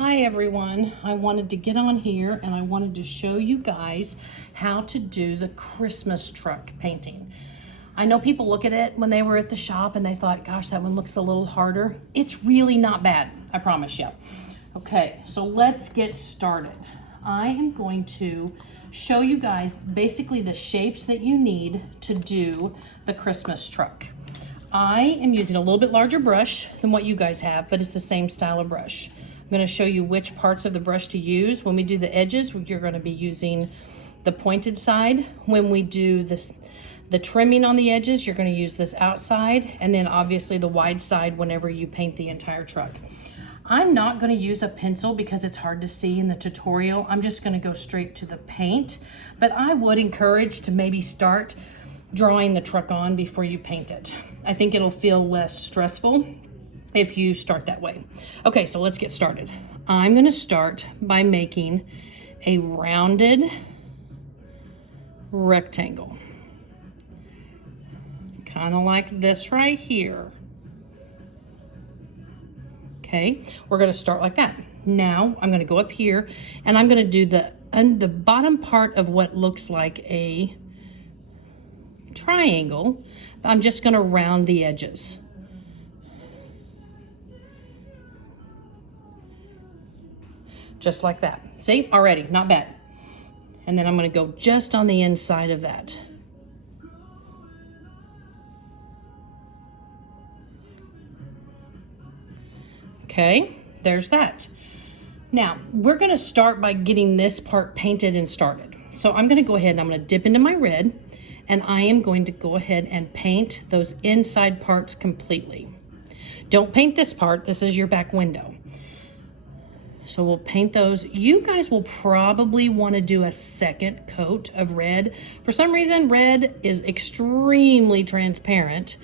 Hi everyone, I wanted to get on here and I wanted to show you guys how to do the Christmas truck painting. I know people look at it when they were at the shop and they thought, gosh, that one looks a little harder. It's really not bad, I promise you. Okay, so let's get started. I am going to show you guys basically the shapes that you need to do the Christmas truck. I am using a little bit larger brush than what you guys have, but it's the same style of brush. I'm going to show you which parts of the brush to use. When we do the edges, you're going to be using the pointed side. When we do this, the trimming on the edges, you're going to use this outside, and then obviously the wide side whenever you paint the entire truck. I'm not going to use a pencil because it's hard to see in the tutorial. I'm just going to go straight to the paint, but I would encourage to maybe start drawing the truck on before you paint it. I think it'll feel less stressful if you start that way. Okay, so let's get started. I'm gonna start by making a rounded rectangle. Kind of like this right here. Okay, we're gonna start like that. Now I'm gonna go up here and I'm gonna do the bottom part of what looks like a triangle. I'm just gonna round the edges. Just like that. See, already, not bad. And then I'm gonna go just on the inside of that. Okay, there's that. Now, we're gonna start by getting this part painted and started. So I'm gonna go ahead and I'm gonna dip into my red, and I am going to go ahead and paint those inside parts completely. Don't paint this part, this is your back window. So we'll paint those. You guys will probably want to do a second coat of red. For some reason, red is extremely transparent,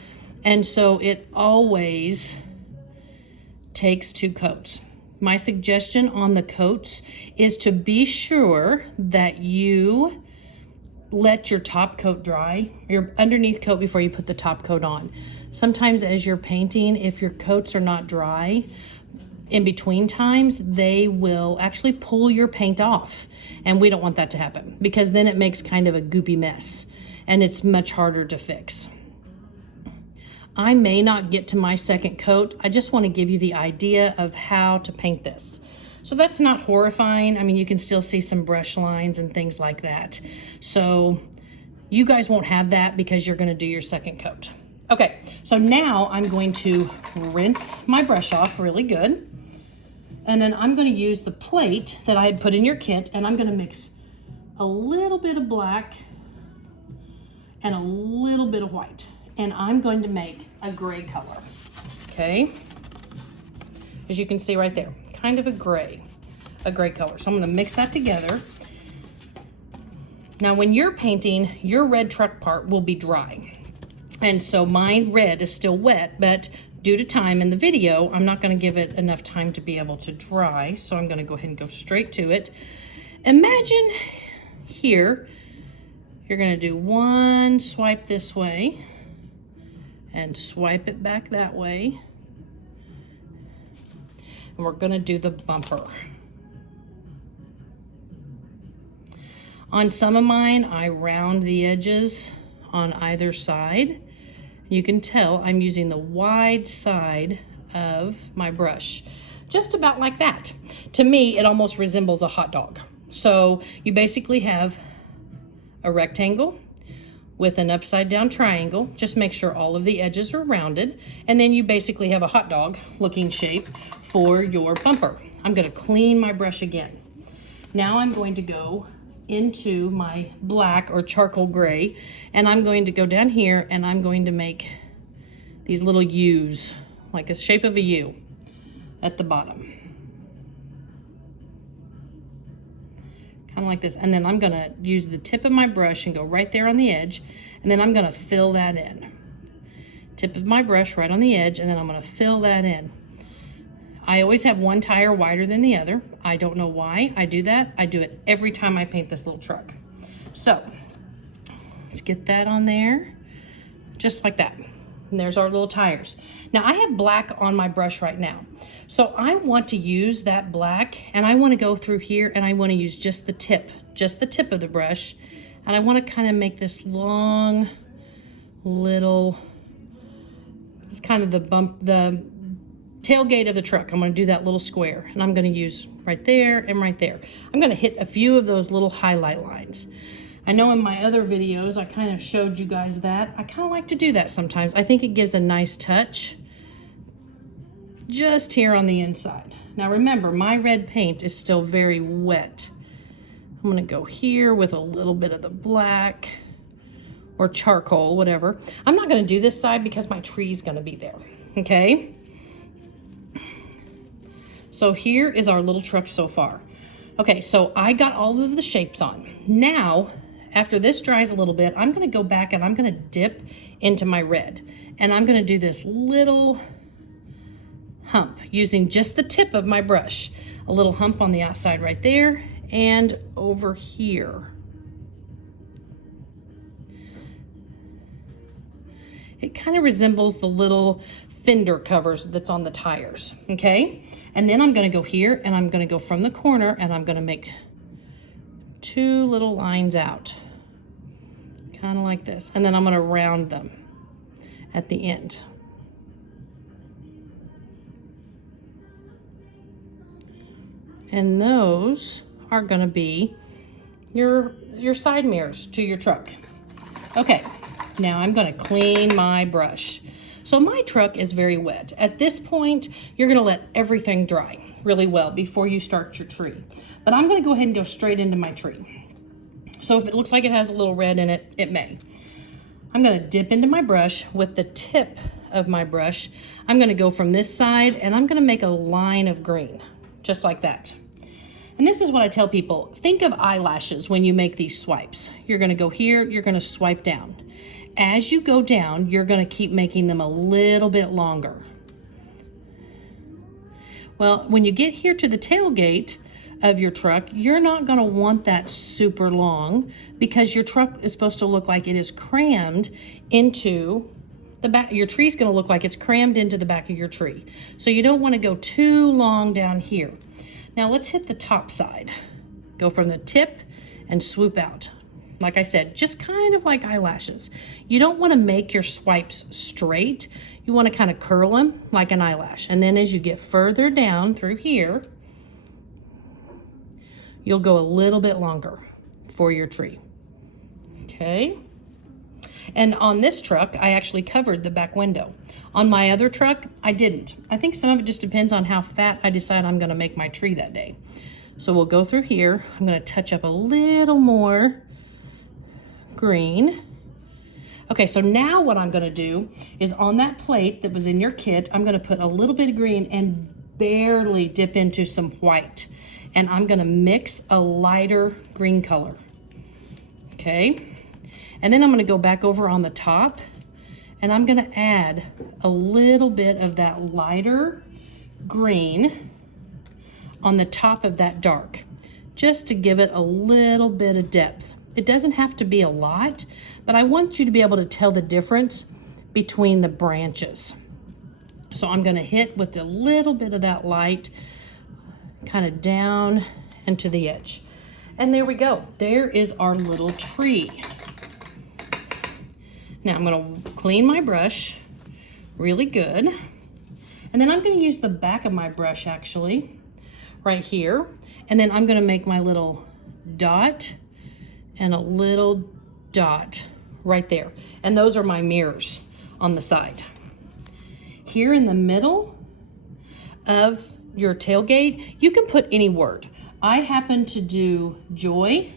and so it always takes 2 coats. My suggestion on the coats is to be sure that you let your top coat dry, your underneath coat, before you put the top coat on. Sometimes as you're painting, if your coats are not dry, in between times, they will actually pull your paint off. And we don't want that to happen because then it makes kind of a goopy mess and it's much harder to fix. I may not get to my second coat. I just want to give you the idea of how to paint this. So that's not horrifying. I mean, you can still see some brush lines and things like that. So you guys won't have that because you're going to do your second coat. Okay, so now I'm going to rinse my brush off really good. And then I'm going to use the plate that I had put in your kit, and I'm going to mix a little bit of black and a little bit of white. And I'm going to make a gray color, okay? As you can see right there, kind of a gray color. So I'm going to mix that together. Now when you're painting, your red truck part will be dry. And so my red is still wet, but due to time in the video, I'm not going to give it enough time to be able to dry. So I'm going to go ahead and go straight to it. Imagine here, you're going to do one swipe this way and swipe it back that way. And we're going to do the bumper. On some of mine, I round the edges on either side. You can tell I'm using the wide side of my brush, just about like that. To me, it almost resembles a hot dog. So you basically have a rectangle with an upside down triangle. Just make sure all of the edges are rounded. And then you basically have a hot dog looking shape for your bumper. I'm gonna clean my brush again. Now I'm going to go into my black or charcoal gray, and I'm going to go down here and I'm going to make these little U's, like a shape of a U at the bottom. Kind of like this. And then I'm gonna use the tip of my brush and go right there on the edge, and then I'm gonna fill that in. Tip of my brush right on the edge, and then I'm gonna fill that in. I always have one tire wider than the other. I don't know why I do that. I do it every time I paint this little truck. So let's get that on there, just like that. And there's our little tires. Now I have black on my brush right now. So I want to use that black, and I want to go through here, and I want to use just the tip of the brush. And I want to kind of make this long little, this is kind of the tailgate of the truck. I'm going to do that little square, and I'm going to use right there and right there. I'm going to hit a few of those little highlight lines. I know in my other videos, I kind of showed you guys that. I kind of like to do that sometimes. I think it gives a nice touch just here on the inside. Now remember, my red paint is still very wet. I'm gonna go here with a little bit of the black or charcoal, whatever. I'm not gonna do this side because my tree's gonna be there, okay? So here is our little truck so far. Okay, so I got all of the shapes on. Now, after this dries a little bit, I'm gonna go back and I'm gonna dip into my red. And I'm gonna do this little hump using just the tip of my brush. A little hump on the outside right there and over here. It kind of resembles the little fender covers that's on the tires, okay? And then I'm gonna go here and I'm gonna go from the corner and I'm gonna make two little lines out, kind of like this. And then I'm gonna round them at the end. And those are gonna be your side mirrors to your truck. Okay, now I'm gonna clean my brush. So my truck is very wet. At this point, you're gonna let everything dry really well before you start your tree. But I'm gonna go ahead and go straight into my tree. So if it looks like it has a little red in it, it may. I'm gonna dip into my brush with the tip of my brush. I'm gonna go from this side and I'm gonna make a line of green, just like that. And this is what I tell people. Think of eyelashes when you make these swipes. You're gonna go here, you're gonna swipe down. As you go down, you're gonna keep making them a little bit longer. Well, when you get here to the tailgate of your truck, you're not gonna want that super long because your truck is supposed to look like it is crammed into the back. Your tree's gonna look like it's crammed into the back of your tree. So you don't wanna go too long down here. Now let's hit the top side. Go from the tip and swoop out. Like I said, just kind of like eyelashes. You don't want to make your swipes straight. You want to kind of curl them like an eyelash. And then as you get further down through here, you'll go a little bit longer for your tree. Okay. And on this truck, I actually covered the back window. On my other truck, I didn't. I think some of it just depends on how fat I decide I'm going to make my tree that day. So we'll go through here. I'm going to touch up a little more green. Okay, so now what I'm gonna do is on that plate that was in your kit, I'm gonna put a little bit of green and barely dip into some white. And I'm gonna mix a lighter green color. Okay, and then I'm gonna go back over on the top and I'm gonna add a little bit of that lighter green on the top of that dark, just to give it a little bit of depth. It doesn't have to be a lot, but I want you to be able to tell the difference between the branches. So I'm gonna hit with a little bit of that light kind of down and to the edge. And there we go. There is our little tree. Now I'm gonna clean my brush really good. And then I'm gonna use the back of my brush actually, right here. And then I'm gonna make my little dot and a little dot right there. And those are my mirrors on the side. Here in the middle of your tailgate, you can put any word. I happen to do joy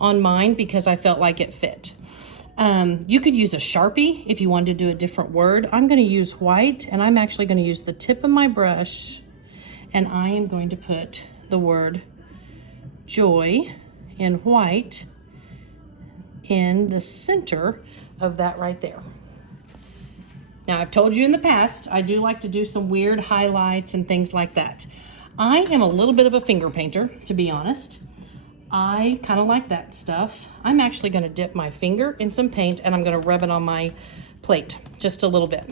on mine because I felt like it fit. You could use a Sharpie if you wanted to do a different word. I'm gonna use white and I'm actually gonna use the tip of my brush and I am going to put the word joy in white in the center of that right there. Now I've told you in the past, I do like to do some weird highlights and things like that. I am a little bit of a finger painter, to be honest. I kind of like that stuff. I'm actually gonna dip my finger in some paint and I'm gonna rub it on my plate, just a little bit.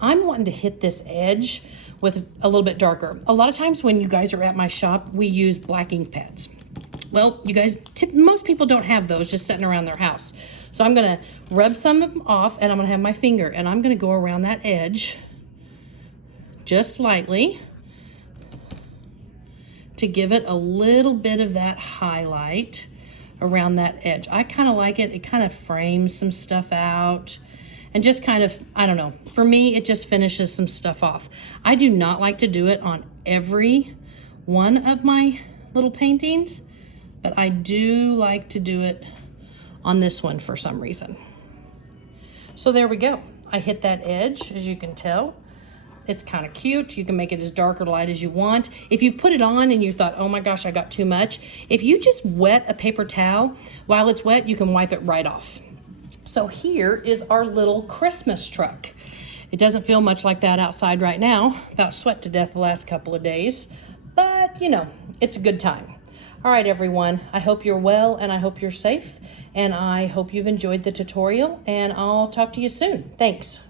I'm wanting to hit this edge with a little bit darker. A lot of times when you guys are at my shop, we use black ink pads. Well, you guys, most people don't have those just sitting around their house. So I'm gonna rub some off and I'm gonna have my finger and I'm gonna go around that edge just lightly to give it a little bit of that highlight around that edge. I kind of like it. It kind of frames some stuff out and just kind of, I don't know, for me, it just finishes some stuff off. I do not like to do it on every one of my little paintings, but I do like to do it on this one for some reason. So there we go. I hit that edge, as you can tell. It's kind of cute. You can make it as dark or light as you want. If you've put it on and you thought, oh my gosh, I got too much, if you just wet a paper towel, while it's wet, you can wipe it right off. So here is our little Christmas truck. It doesn't feel much like that outside right now. About sweat to death the last couple of days, but you know, it's a good time. All right, everyone, I hope you're well and I hope you're safe and I hope you've enjoyed the tutorial and I'll talk to you soon. Thanks.